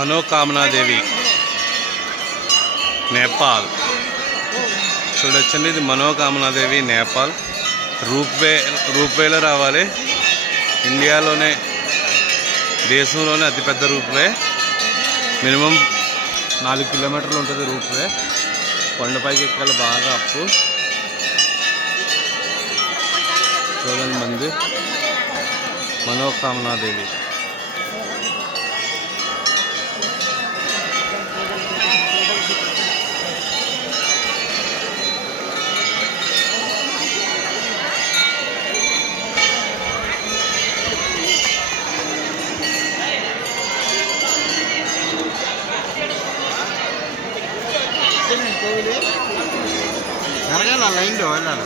మనోకామనా దేవి నేపాల్ చూడొచ్చండి. ఇది మనోకామనా దేవి నేపాల్. రూప్వేలో రావాలి. ఇండియాలోనే దేశంలోనే అతిపెద్ద రూప్వే. మినిమం 4 కిలోమీటర్లు ఉంటుంది రూప్వే. కొండపైకి ఎక్కాలి బాగా అప్పు. చూడండి మంది మనోకామనా దేవి. లైన్లో వెళ్ళాలి.